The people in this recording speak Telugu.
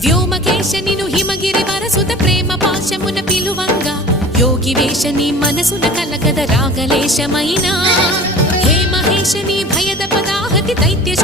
వ్యోమకేశనిను హిమగిరి వరసుత ప్రేమ పాశమున పిలువంగా యోగి వేషని మనసున కలకద రాగలేశమైనా హే మహేశని భయద పదాహతి దైత్య